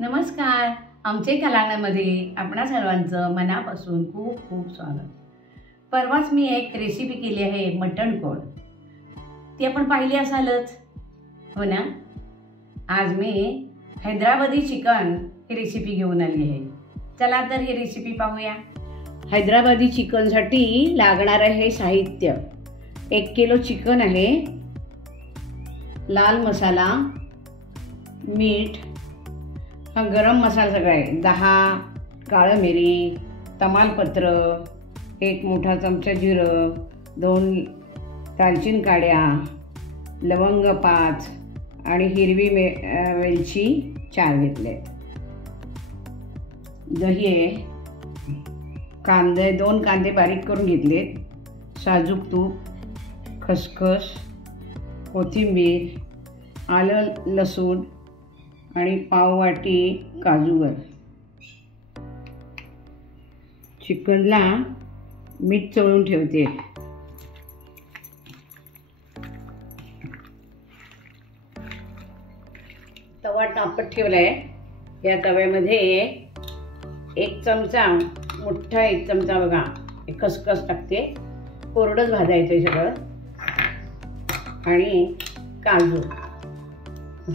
नमस्कार. आमचे कलांगणामध्ये आपणा सर्वांचं मनापासून खूप खूप स्वागत. परवाच मी एक रेसिपी केली आहे मटण कोड. ती आपण पाहिली असालच, हो ना. आज मी हैदराबादी चिकन ही रेसिपी घेऊन आली आहे. चला तर ही रेसिपी पाहूया. हैदराबादी चिकनसाठी लागणार आहे साहित्य: 1 किलो चिकन आहे, लाल मसाला, मीठ, हा गरम मसाला सगळा आहे, 10 काळं मिरी, तमालपत्र, 1 मोठा चमचा जिरं, 2 दालचिनी काड्या, लवंग 5 आणि हिरवी वेलची 4 घेतले. दही आहे, कांदे 2 कांदे बारीक करून घेतलेत, साजूक तूप, खसखस, कोथिंबीर, आलं लसूण आणि पाव वाटी काजूगर. चिकनला मीठ चोळून ठेवते. तवा तापत ठेवलाय. या तव्यामध्ये 1 चमचा, मोठा 1 चमचा बघा खसखस टाकते. कोरडंच भाजायचं सगळं. आणि काजू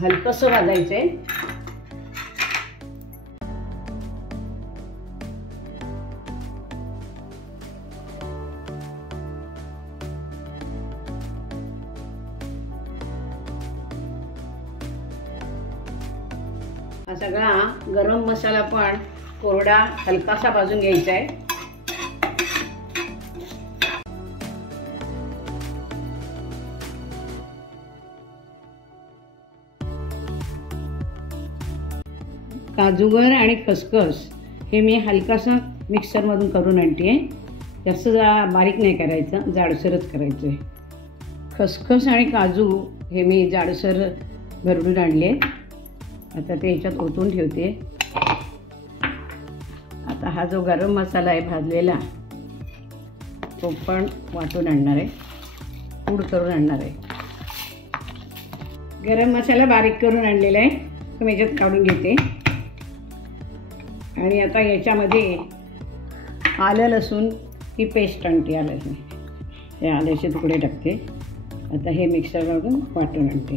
हलकंसं भाजायचंय. हा सगळा गरम मसाला पण कोरडा हलकासा भाजून घ्यायचा आहे. काजूगर आणि खसखस हे मी हलकासा मिक्सरमधून करून आणते. जास्त बारीक नाही करायचं, जाडसरच करायचं आहे. खसखस आणि काजू हे मी जाडसर भरडून आणले. आता ते ह्याच्यात ओतून ठेवते. आता हा जो गरम मसाला आहे भाजलेला, तो पण वाटून आणणार आहे, पूड करून आणणार आहे. गरम मसाला बारीक करून आणलेला आहे, तो मी ह्याच्यात काढून घेते. आणि आता याच्यामध्ये आलं लसूण ही पेस्ट आणते. हे आल्याचे तुकडे टाकते. आता हे मिक्सरवरून वाटून आणते.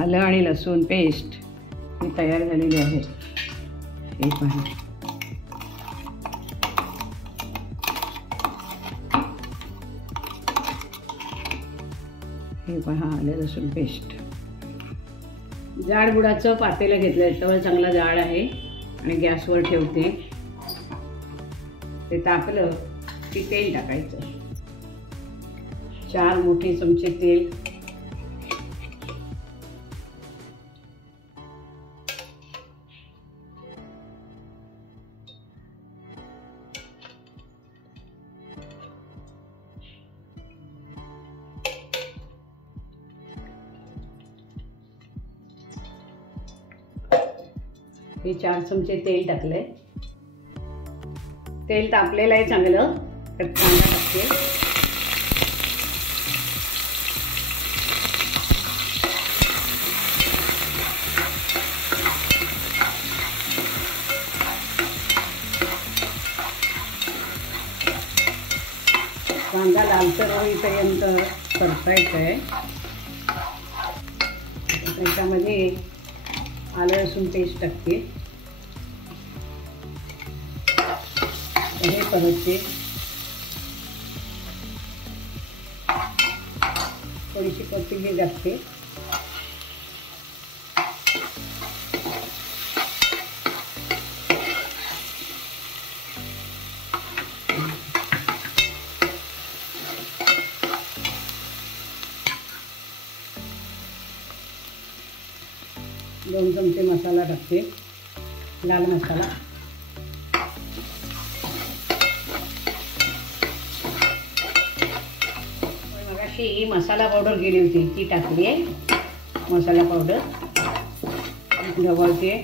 आलं आणि लसूण पेस्ट ही तयार झालेली आहे. हे पहा, आलं लसूण पेस्ट. जाड बुडाचं पातेलं घेतलं आहे. तवा चांगला जाड आहे आणि गॅसवर ठेवते. ते तापलं की तेल टाकायचं. 4 मोठे चमचे तेल. हे 4 चमचे तेल टाकले. तेल तापलेलं आहे चांगलं. तर कांदा टाकते. कांदा लालसर होईपर्यंत परतायचं आहे. त्याच्यामध्ये आलं लसूण पेस्ट टाकते. हे परतते. थोडीशी कोथिंबीर टाकते. दोन चमचे मसाला टाकते, लाल मसाला. मगाशी ही मसाला पावडर गेली होती, ती टाकली आहे. मसाला पावडर ढवळते.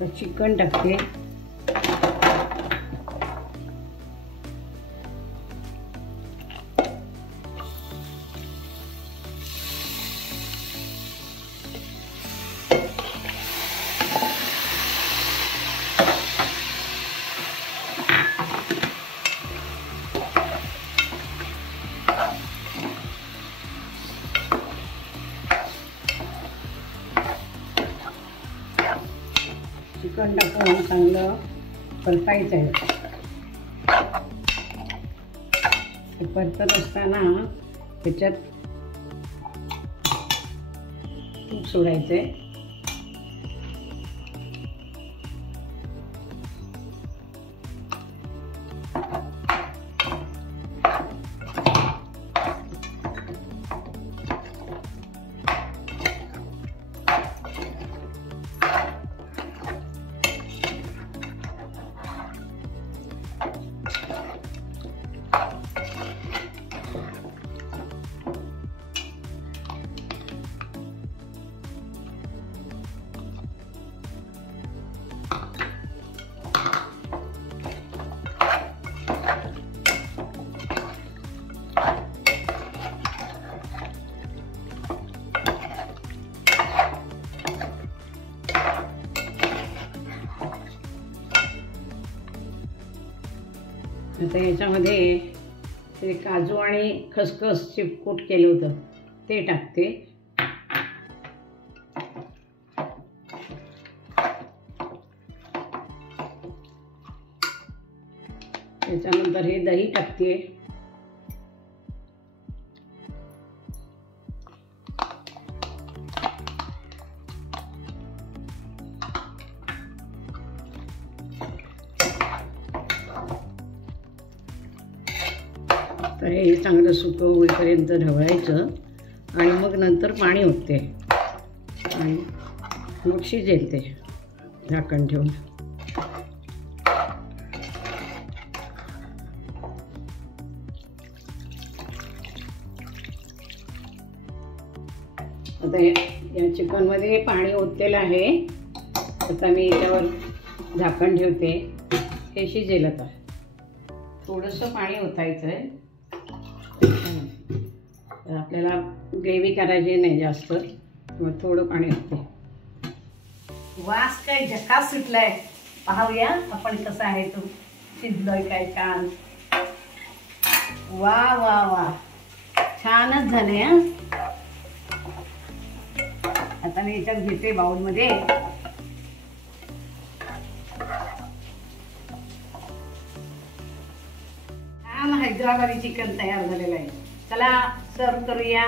तर चिकन टाकते. चिकन टाकून चांगलं परतायचं आहे. ते परतत असताना त्याच्यात तूप सोडायचं आहे. आता याच्यामध्ये ते काजू आणि खसखसचे कूट केलं होतं ते टाकते. त्याच्यानंतर हे दही टाकते. तर हे चांगलं सुकं होईपर्यंत ढवळायचं आणि मग नंतर पाणी ओतते आणि मग शिजेल ते झाकण ठेवून. आता या चिकनमध्ये पाणी ओतलेलं आहे. आता मी याच्यावर झाकण ठेवते. हे शिजेल. आता थोडंसं पाणी ओतायचं आहे. आपल्याला ग्रेव्ही करायची नाही जास्त, मग थोडं पाणी होते. वास काय झकास सुटलाय. पाहूया आपण कसं आहे तो शिजलोय काय. छान. वा वा वा, छानच झाले. आता मी याच्यात घेते बाउलमध्ये. छान हैदराबादी चिकन तयार झालेलं आहे. चला सर्व करूया.